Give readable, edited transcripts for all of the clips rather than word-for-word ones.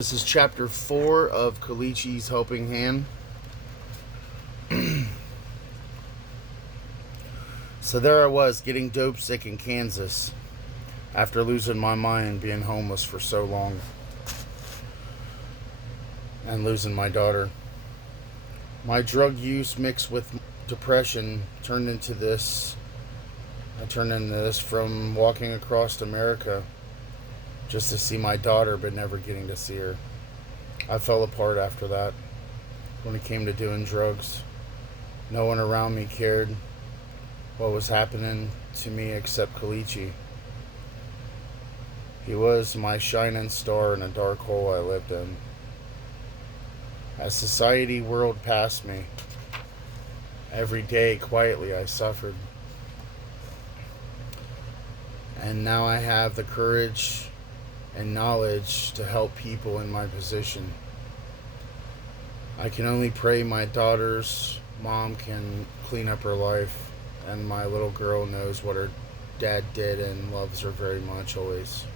This is chapter 4 of Colicchies Helping Hand. So there I was, getting dope sick in Kansas after losing my mind being homeless for so long and losing my daughter. My drug use mixed with depression turned into this. I turned into this from walking across America just to see my daughter but never getting to see her. I fell apart after that when it came to doing drugs. No one around me cared what was happening to me except Colicchi. He was my shining star in a dark hole I lived in. As society whirled past me, every day quietly I suffered. And now I have the courage and knowledge to help people in my position. I can only pray my daughter's mom can clean up her life and my little girl knows what her dad did and loves her very much always.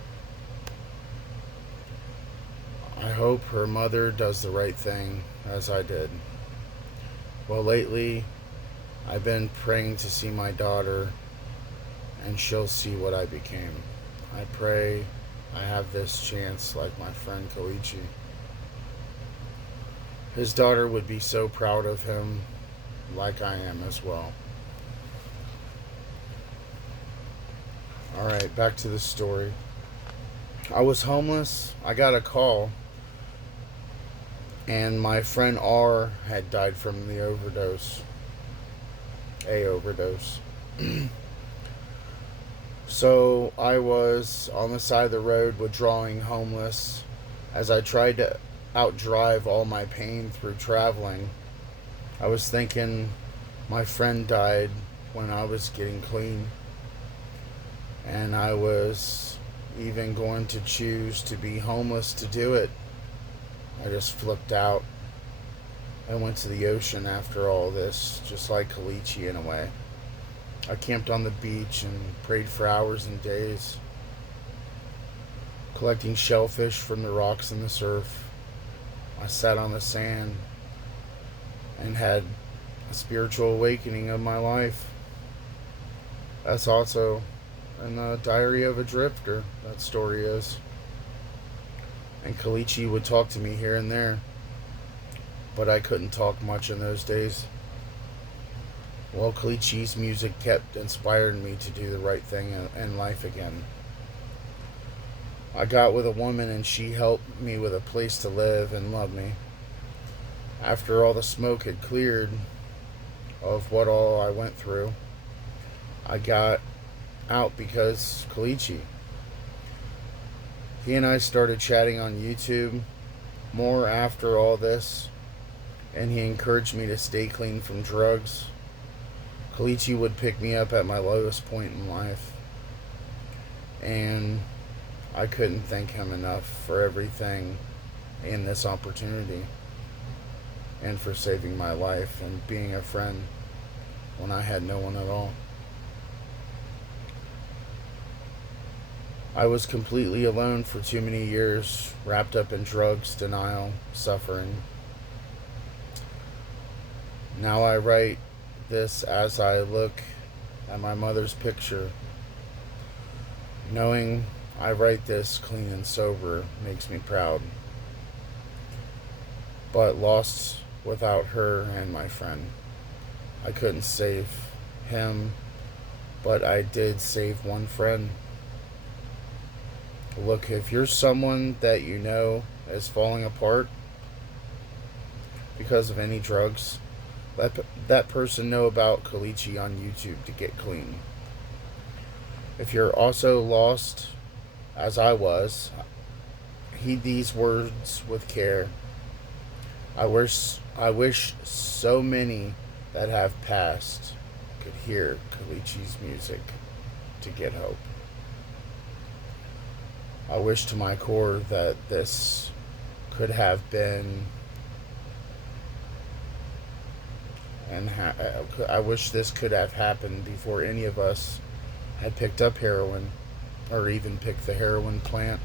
I hope her mother does the right thing as I did. Well, lately I've been praying to see my daughter and she'll see what I became. I pray I have this chance like my friend Colicchi. His daughter would be so proud of him, like I am as well. Alright, back to the story. I was homeless. I got a call, and my friend R had died from the overdose. A overdose. So I was on the side of the road withdrawing homeless as I tried to outdrive all my pain through traveling. I was thinking my friend died when I was getting clean, and I was even going to choose to be homeless to do it. I just flipped out. I went to the ocean after all this, just like Colicchi in a way. I camped on the beach and prayed for hours and days, collecting shellfish from the rocks in the surf. I sat on the sand and had a spiritual awakening of my life. That's also in the Diary of a Drifter, that story is. And Colicchi would talk to me here and there, but I couldn't talk much in those days. Well, Colicchi's music kept inspiring me to do the right thing in life again. I got with a woman and she helped me with a place to live and love me. After all the smoke had cleared of what all I went through, I got out because Colicchi. He and I started chatting on YouTube more after all this, and he encouraged me to stay clean from drugs. Colicchi would pick me up at my lowest point in life, and I couldn't thank him enough for everything in this opportunity and for saving my life and being a friend when I had no one at all. I was completely alone for too many years, wrapped up in drugs, denial, suffering. Now I write this as I look at my mother's picture. Knowing I write this clean and sober makes me proud. But lost without her and my friend. I couldn't save him, but I did save one friend. Look, if you're someone that you know is falling apart because of any drugs, let that person know about Colicchi on YouTube to get clean. If you're also lost, as I was, heed these words with care. I wish so many that have passed could hear Colicchi's music to get hope. I wish to my core that this could have been, and I wish this could have happened before any of us had picked up heroin or even picked the heroin plant.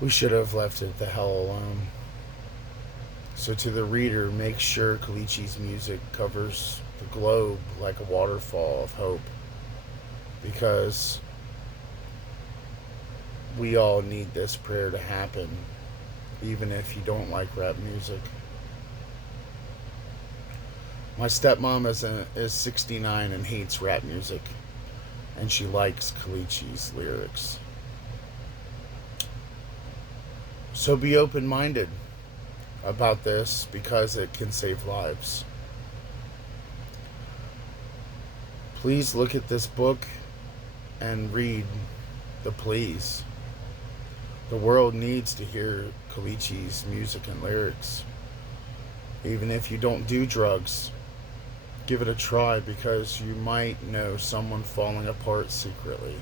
We should have left it the hell alone. So to the reader, make sure Colicchi's music covers the globe like a waterfall of hope, because we all need this prayer to happen, even if you don't like rap music. My stepmom is 69 and hates rap music, and she likes Colicchi's lyrics. So be open minded about this, because it can save lives. Please look at this book and read the pleas. The world needs to hear Colicchi's music and lyrics. Even if you don't do drugs, give it a try, because you might know someone falling apart secretly.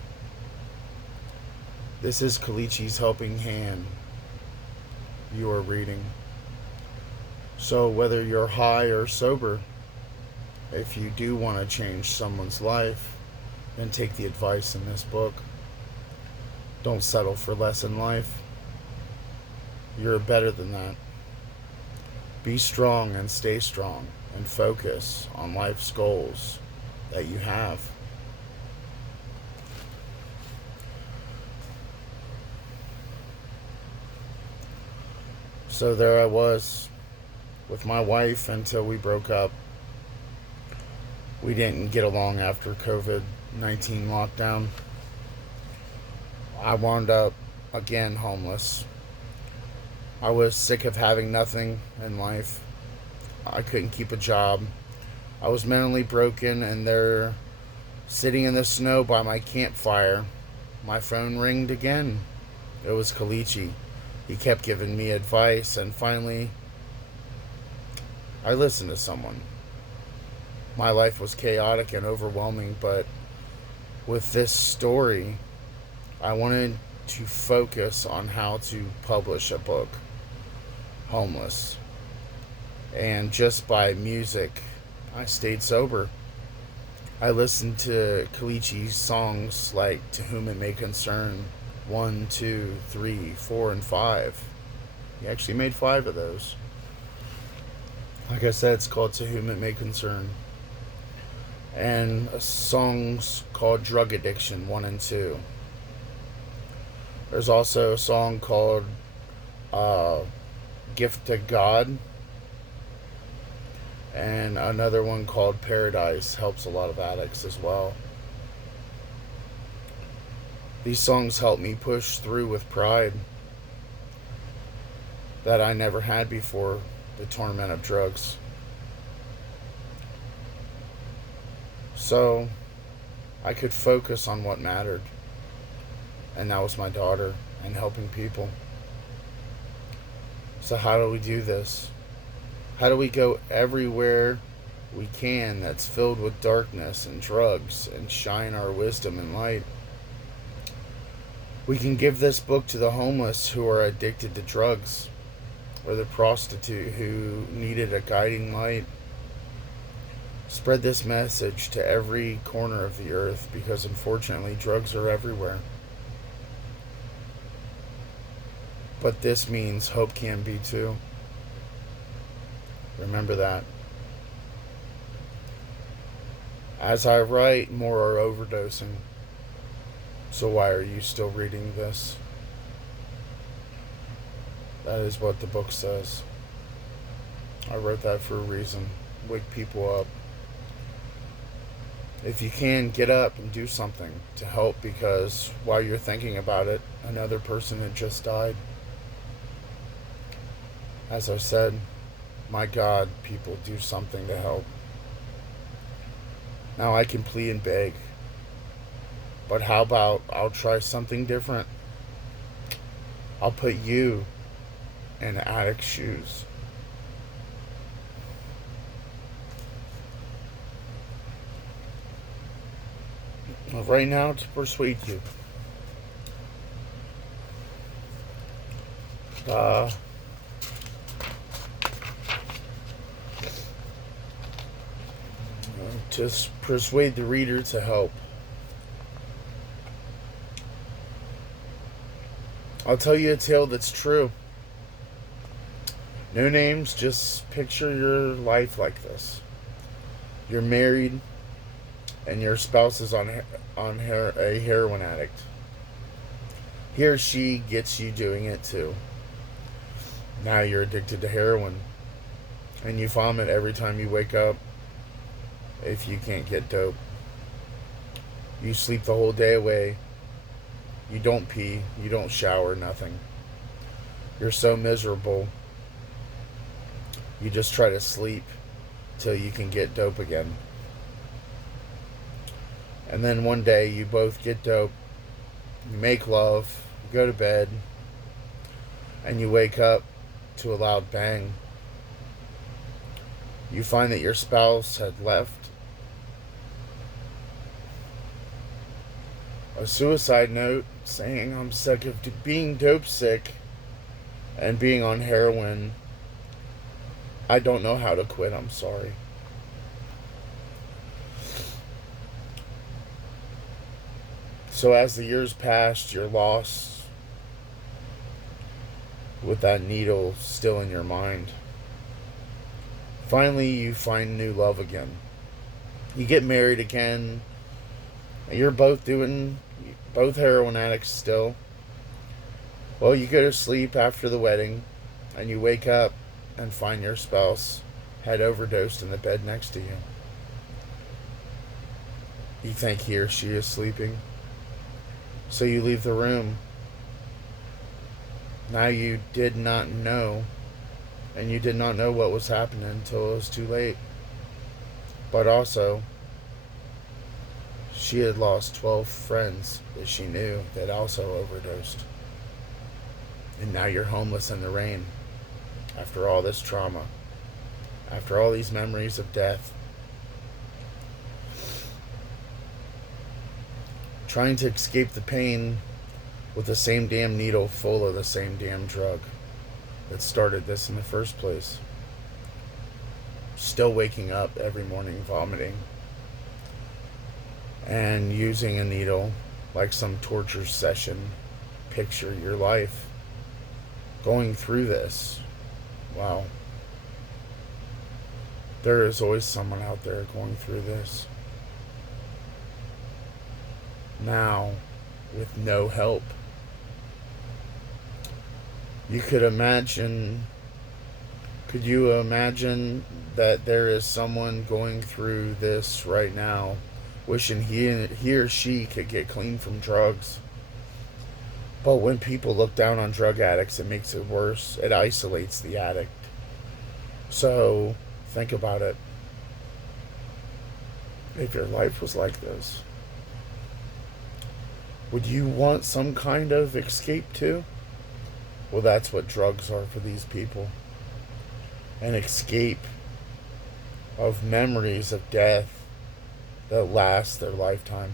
This is Colicchi's helping hand you are reading. So whether you're high or sober, if you do want to change someone's life, then take the advice in this book. Don't settle for less in life. You're better than that. Be strong and stay strong, and focus on life's goals that you have. So there I was with my wife until we broke up. We didn't get along after COVID-19 lockdown. I wound up again homeless. I was sick of having nothing in life. I couldn't keep a job. I was mentally broken, and there, sitting in the snow by my campfire, my phone ringed again. It was Colicchi. He kept giving me advice, and finally, I listened to someone. My life was chaotic and overwhelming, but with this story, I wanted to focus on how to publish a book, homeless. And just by music, I stayed sober. I listened to Colicchi's songs like To Whom It May Concern, 1, 2, 3, 4, and 5. He actually made 5 of those. Like I said, it's called To Whom It May Concern. And songs called Drug Addiction 1 and 2. There's also a song called Gift to God, and another one called Paradise helps a lot of addicts as well. These songs help me push through with pride that I never had before the torment of drugs. So I could focus on what mattered, and that was my daughter and helping people. So how do we do this? How do we go everywhere we can that's filled with darkness and drugs and shine our wisdom and light? We can give this book to the homeless who are addicted to drugs, or the prostitute who needed a guiding light. Spread this message to every corner of the earth, because unfortunately drugs are everywhere. But this means hope can be too. Remember that. As I write, more are overdosing. So why are you still reading this? That is what the book says. I wrote that for a reason. Wake people up. If you can, get up and do something to help, because while you're thinking about it, another person had just died. As I said, my God, people, do something to help. Now I can plead and beg, but how about I'll try something different? I'll put you in an addict's shoes. Right now, to persuade you. To persuade the reader to help. I'll tell you a tale that's true. No names, just picture your life like this. You're married, and your spouse is a heroin addict. He or she gets you doing it too. Now you're addicted to heroin, and you vomit every time you wake up if you can't get dope. You sleep the whole day away. You don't pee, you don't shower, nothing. You're so miserable, you just try to sleep till you can get dope again. And then one day you both get dope, you make love, you go to bed, and you wake up to a loud bang. You find that your spouse had left a suicide note saying, "I'm sick of being dope sick and being on heroin. I don't know how to quit. I'm sorry." So as the years passed, you're lost with that needle still in your mind. Finally, you find new love again. You get married again. You're both heroin addicts still. Well, you go to sleep after the wedding, and you wake up and find your spouse had overdosed in the bed next to you. You think he or she is sleeping, so you leave the room. Now you did not know, and you did not know what was happening until it was too late. But also, she had lost 12 friends that she knew that also overdosed. And now you're homeless in the rain after all this trauma, after all these memories of death. Trying to escape the pain with the same damn needle full of the same damn drug that started this in the first place. Still waking up every morning vomiting and using a needle like some torture session. Picture your life going through this. Wow. There is always someone out there going through this. Now, with no help. Could you imagine that there is someone going through this right now, wishing he or she could get clean from drugs? But when people look down on drug addicts, it makes it worse. It isolates the addict. So, think about it. If your life was like this, would you want some kind of escape too? Well, that's what drugs are for these people. An escape of memories of death that last their lifetime.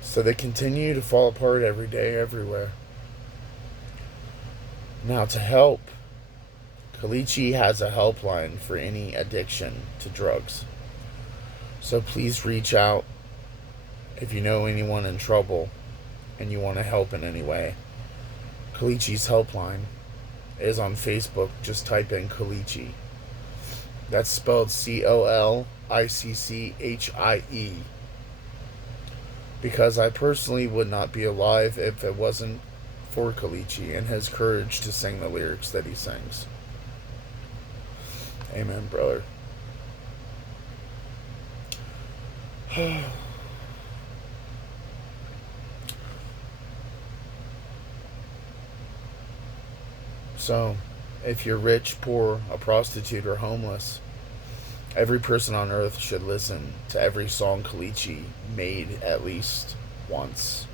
So they continue to fall apart every day, everywhere. Now, to help, Colicchi has a helpline for any addiction to drugs. So please reach out if you know anyone in trouble and you want to help in any way. Colicchi's helpline is on Facebook. Just type in Colicchi. That's spelled COLICCHIE. Because I personally would not be alive if it wasn't for Colicchi and his courage to sing the lyrics that he sings. Amen, brother. So, if you're rich, poor, a prostitute, or homeless, every person on earth should listen to every song Colicchi made at least once.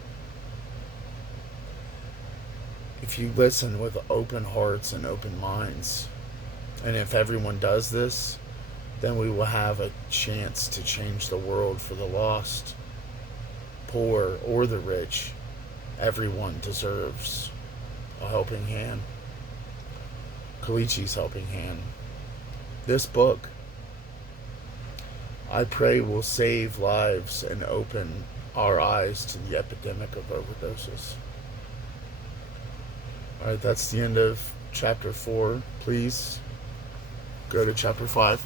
If you listen with open hearts and open minds, and if everyone does this, then we will have a chance to change the world for the lost, poor, or the rich. Everyone deserves a helping hand. Colicchi's helping hand. This book, I pray, will save lives and open our eyes to the epidemic of overdoses. Alright, that's the end of chapter 4. Please go to chapter 5.